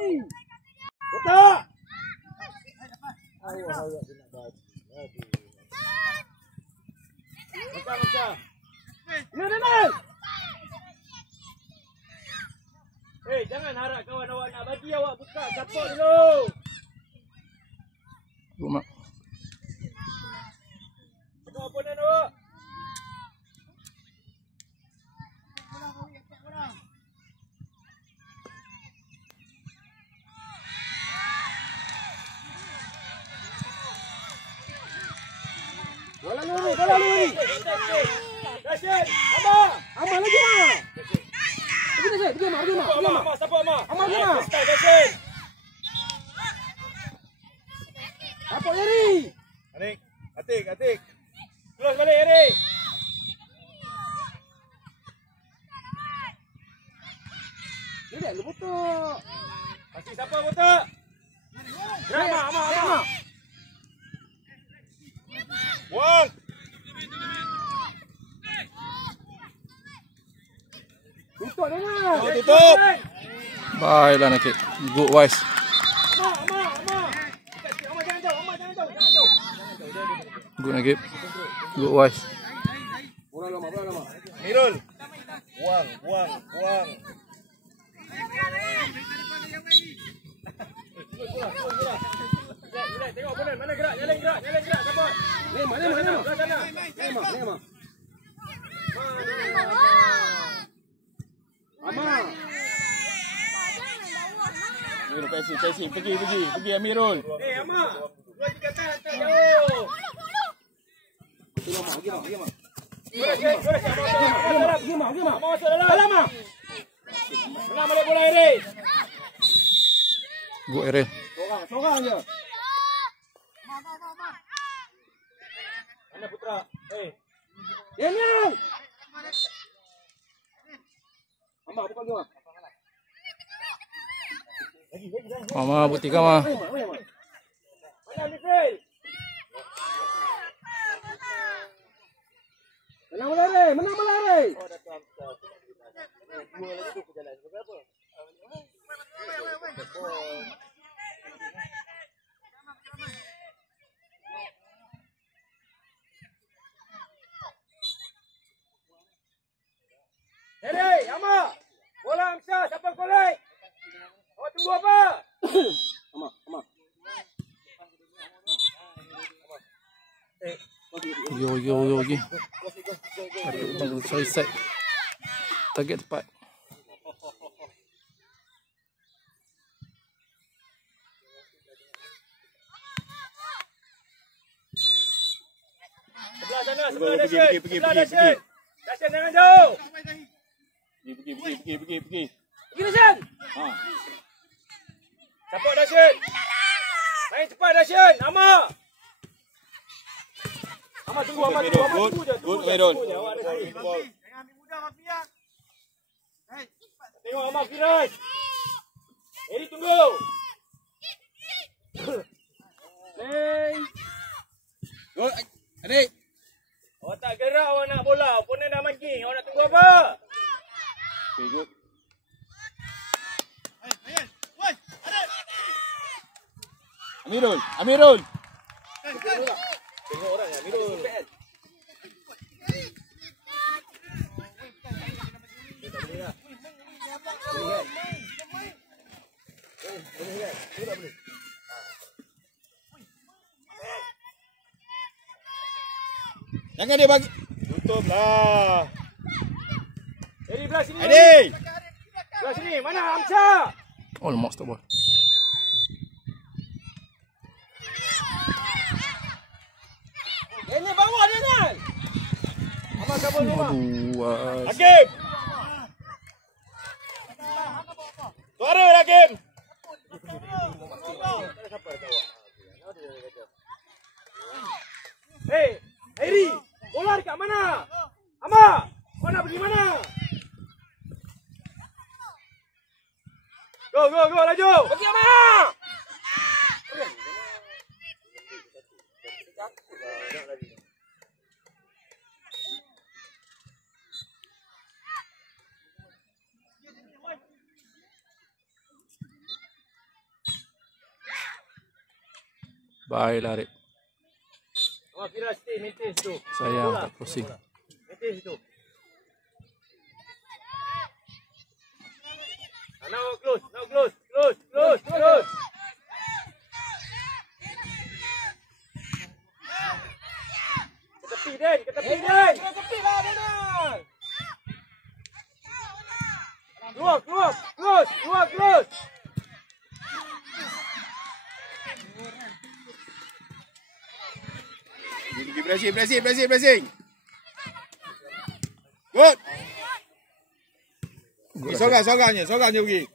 Betul. Ayo, ayo, kena baju. Macam. Nah. Jangan harap kawan awak nak bagi awak buka support dulu. Mak. Tengok oponen awak. Bola luri. Dashin, Ama lagi mah. Pergi Ama. Siapa Ama? Ama mana? Dashin. Apa Eri? Atik. Terus balik Eri. Ni dia lu butuh. Kasih siapa butuh? Ama. Wang. Tutup. Baiklah Nakib. Good wise. Ama jangan jauh. Good Nakib. Good wise. Bola lama. Mirul. Wang. Tengok oponen mana gerak. Jalan gerak. Support. Lema. Lema. Ama. Amirul pesi. Pergi Amirul. Ama. 2-3 kali hantar jauh. Pergi Ama. Pergi Ama. Masuk dalam. Menang balik bola Eri. Good Eril. Sorang je. Mana Putra? Daniel. Ama bukan dia. Lagi. Mama buktikan mah. Mana Nifil? Menang melari. Oh, dah tuan. Dua lagi tu berjalan. Berapa? Hei, Ama. Bola Amsyah, siapa kolek? Awak tunggu apa? Ama. Yo. Sorry set. Target tepat. Sebelah sana, sebelah Dashin. Dashin jangan jauh. Pergi. Pergi Dashin. Support Dashin. Main cepat Dashin. Ama tunggu. Good Mirul. Jangan ambil mudah Mafia. Tengok Ama Firas. Eri tunggu. Good. Adik. Awak tak gerak awak nak bola. Oponen dah maki. Awak nak tunggu apa? Okay, good. Amirul. Tengok orang ya, Amirul. Jangan dia bagi. Tutuplah. Eri belah sini. Adik. Belah sini. Mana Amsyah? Oh, lemak stop boy. Ini bawah dia kan? Abang kabel rumah. Aduh. Hakim. Suara Hakim. Hei, Eri, bola dekat mana? Ama, kau nak pergi mana? Go, laju. Pergi Ama. Baiklah, Rik. Firas stay, maintain situ. Sayang tak crossing. Maintain situ. Now close, close. Ke tepi, Den. Tepi lah, benar. Keluar, close. Pressing. Good. Sorang je pergi.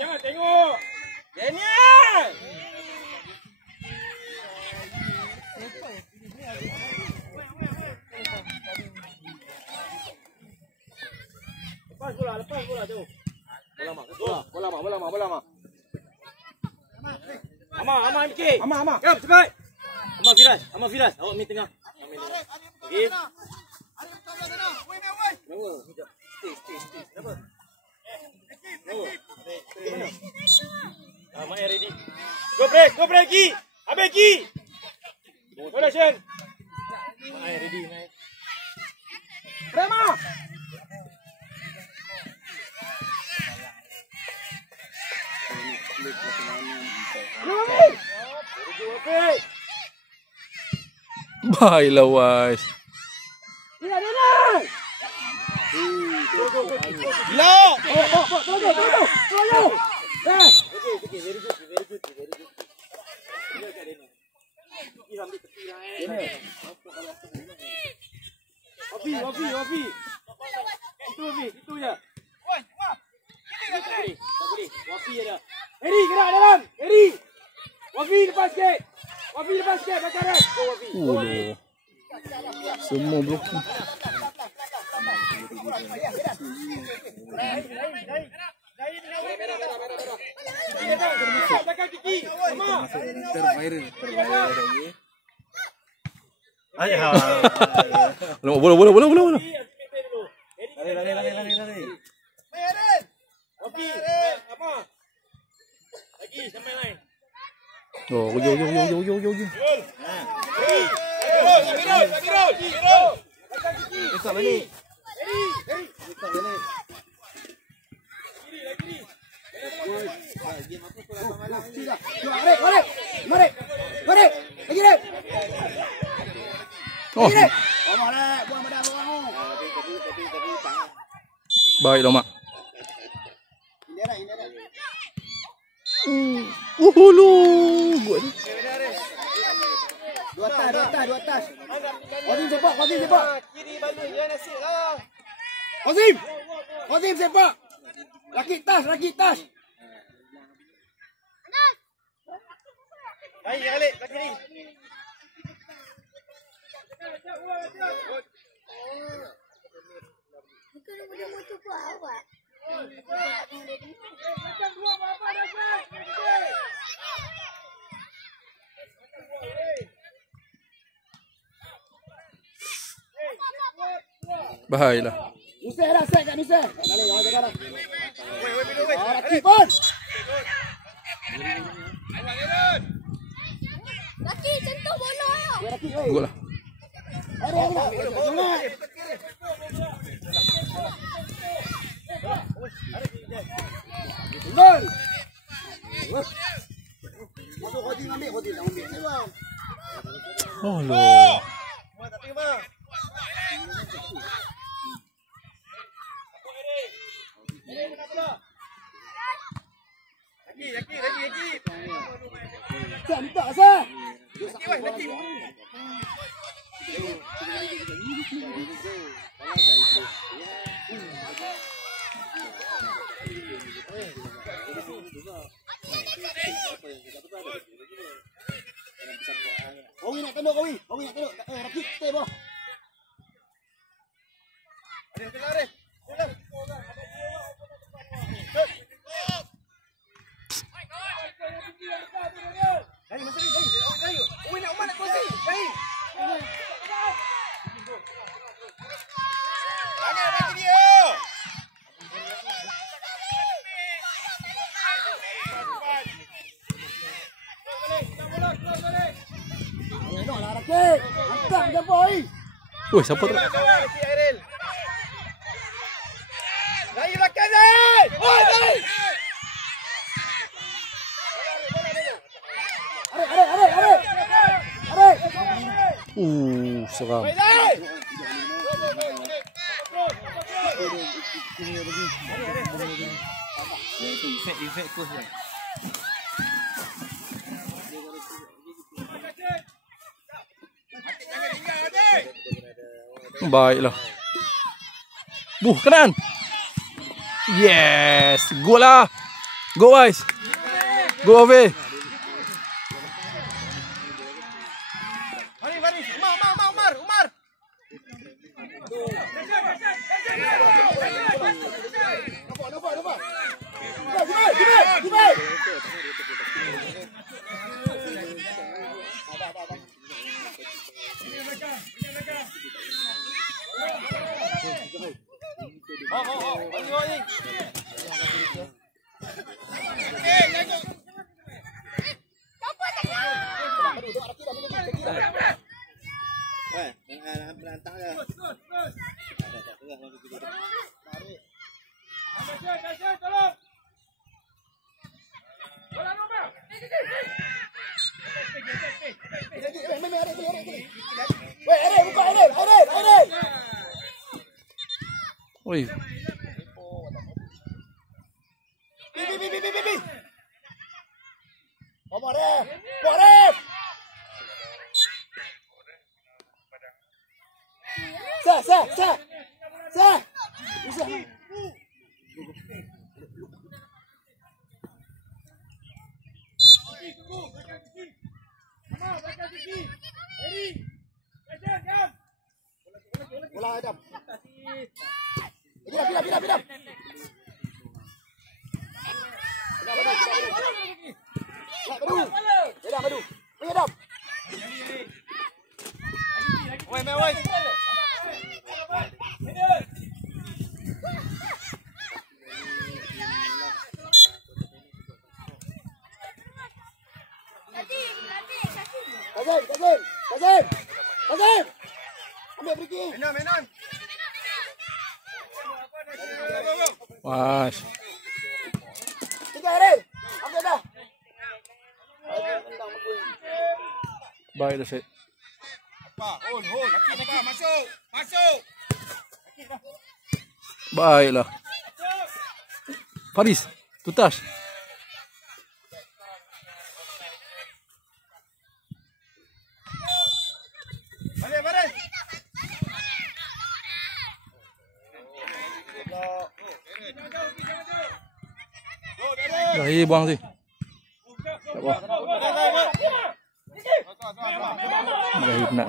Jangan tengok. Daniel. Lepas bola jauh. Bola mak. Ama MK. Ama. Kam cepat. Ama Firas. Awak main tengah. Okey. Stay. Kenapa? Mak ready. Go break Ki. Habis Ki. Position. Mak ready naik. Rema. Baiklah, Wais. Dia. Lock. Go. Okay, very good. Wafi. Itu je. Tak boleh. Wafi ada. Eri gerak dalam. Wafi lepas sikit. Bakaran. Go Wafi. Semua blocking. Belakang Kiki. Sama. Bola. Lari. Wafi. Apa? Lagi sampai lain. Oh, yo. Mirul. Besar balik. Mari. Lagi dek. Oh. Baiklah, Mak. Hulu. Good. Dua tas. Kozim sepak. Kiri balun dia nasib lah. Kozim sepak. Rakit tas. Baik, balik kiri. Bukan boleh motor buat awak. Baiklah. Nusai dah, set kat Nusai. Jangan. Rakit pun. Laki sentuh bola. Good lah. Gol. Masuk Kozim ambil. Oh, loh. Tak terima. Lagi. Cantik sah. Lagi. Kawi nak tenduk. Rakit stay bawah. Ada. Woi, siapa tu? Lagi belakang Zain. Oh, Zain. Seram. Zain. Baiklah. Kanan. Yes, gol lah. Go guys. Go away. Umar. Oi. Bola Adam. Pindah. Madu. Adam. Woi. Kazim. Ambil pergi. Mainan. Mas. Tiga Erin. Ambil dah. Baiklah set. Hold. Laki masuk. Baiklah. Faris, tutas. Baris. Dah, buang sih. Tak apa. Dah nak.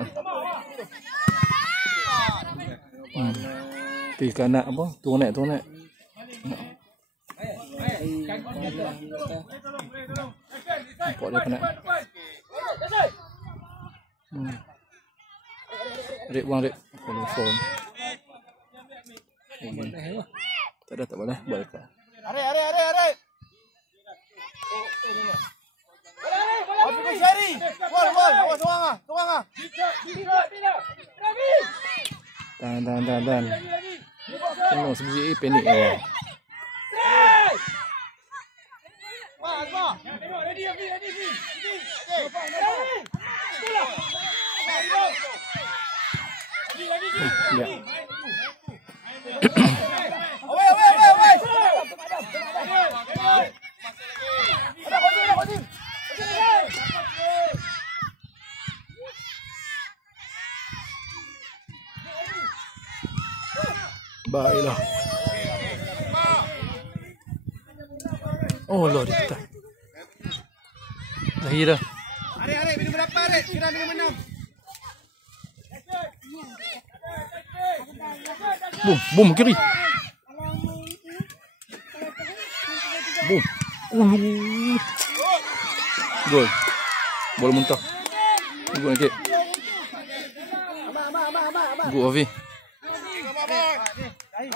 Tiga nak apa? Turun naik. Nampak dia penat. Rek buang rek. Telefon. Tak boleh. Balik. Are. Api kau cari. Bol. Awas tuang ah. Dan. Tengok sebiji pendek ya. Asma. Tengok ready. Ya. Away. Ada Qasim. Baiklah. Oh Lord, kita. Zahira. Are minum berapa are? Kira minum 6. Boom kiri. Boom. Gol. Bola muntah. Gol lagi. Gol Avi.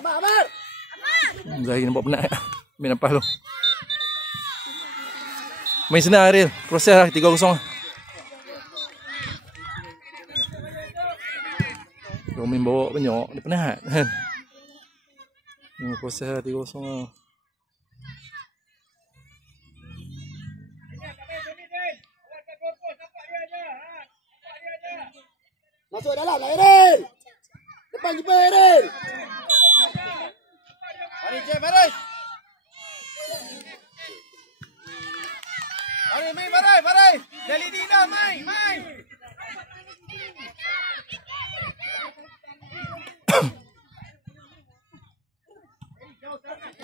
Amar. Zahir nampak penat. Main nampak lu. Main senang Ariel. Proses lah 3-0 lah. Pemain bawa banyak, dia penat kan. Proses 3-0 lah. Masuk dalam lah Eril. Depan kiper Eril. Mari Jeff, mari. Mari. Jadi dah, main.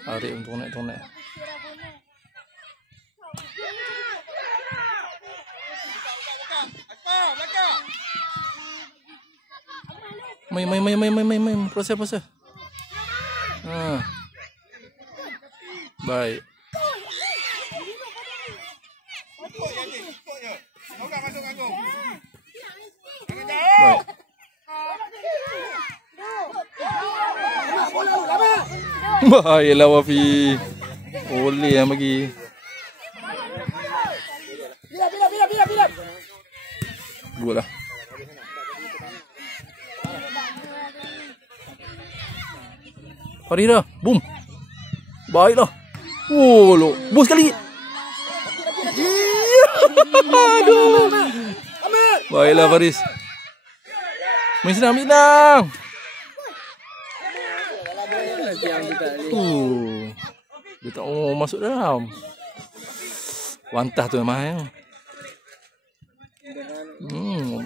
Tarik untuk tonek. Main. Proses. Baik. Baik. Baiklah Wafi. Boleh yang bagi. Bila. Gol lah. Farida, boom. Baiklah. Oh, lo. Boom sekali. Aduh. Baiklah Faris. Main senang. Dia tak mau masuk dalam. Wantah tu memang.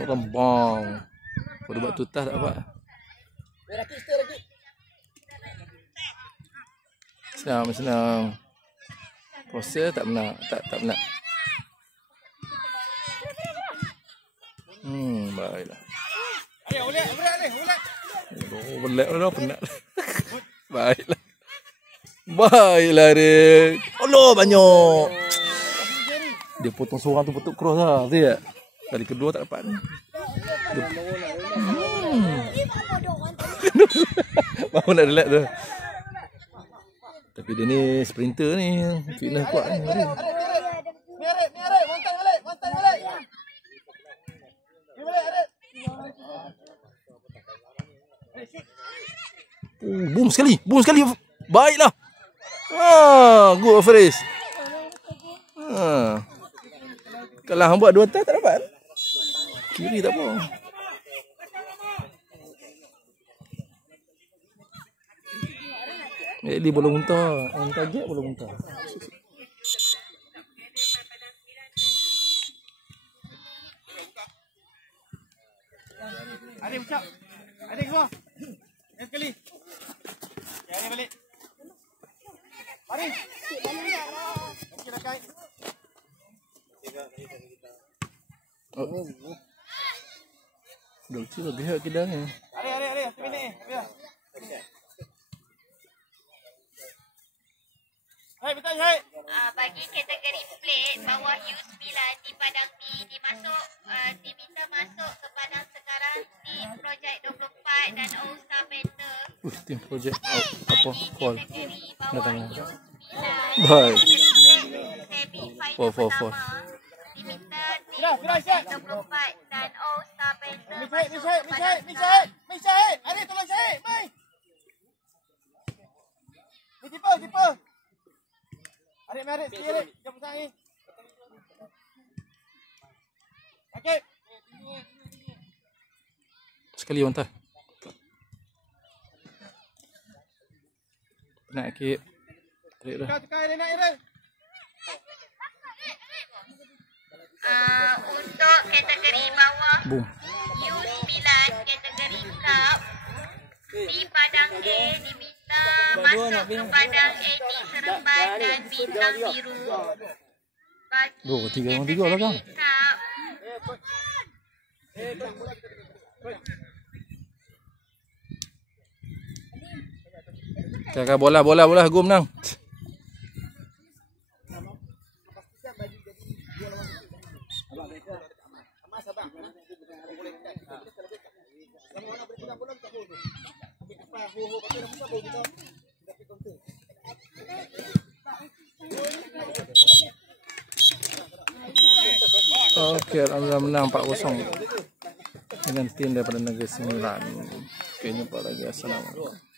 Rembang. Kalau buat tutah tak dapat. Senang. Proses tak benar. Tak benar. Baiklah. Ayo, ulat. Belat dah penat. Baiklah dia. Allah banyak. Dia potong seorang tu potong cross lah. Betul tak? Kali kedua tak dapat. Baru nak relax tu. Tapi dia ni sprinter ni. Fitness kuat ni. Ni Arif. Montai balik. Ni balik Arif. Boom sekali. Baiklah. Good Faris. Kalau hang buat dua tak dapat. Kiri tak apa. Dia boleh muntah. Yang target boleh muntah. Adik ucap. Adik keluar. Yang sekali. Ya, Adik balik. Mari. Okey dah kait. Dah uci lagi hak kita ni. Adik, 1 minit ni. Biar. Hai, betul hai. Bagi kategori plate bawah U9 di Padang B diminta masuk ke Padang sekarang tim projek 24 dan All Star Bender. Tim projek apa? Call. Datang. Baik. For. Diminta tim Sudah projek siap. 24 dan All Star Bender Mi masuk ke Padang Syahid. Adik tolong Syahid, mai. Ni kiper. Adik sikit Adik. Jom pasang ni. Okey. Sekali wantah. Nak Akib. Tarik dah. Tukar dia nak Irel. Untuk kategori bawah Boom. U9 kategori cup di Padang A diminta masuk ke Padang AD Seremban dan Bintang Biru. Bagi tiga lah kan. cup Kakak bola gol menang. Okey, Alhamdulillah menang 4-0 dengan tim daripada Negeri Sembilan. Okay, jumpa lagi. Assalamualaikum.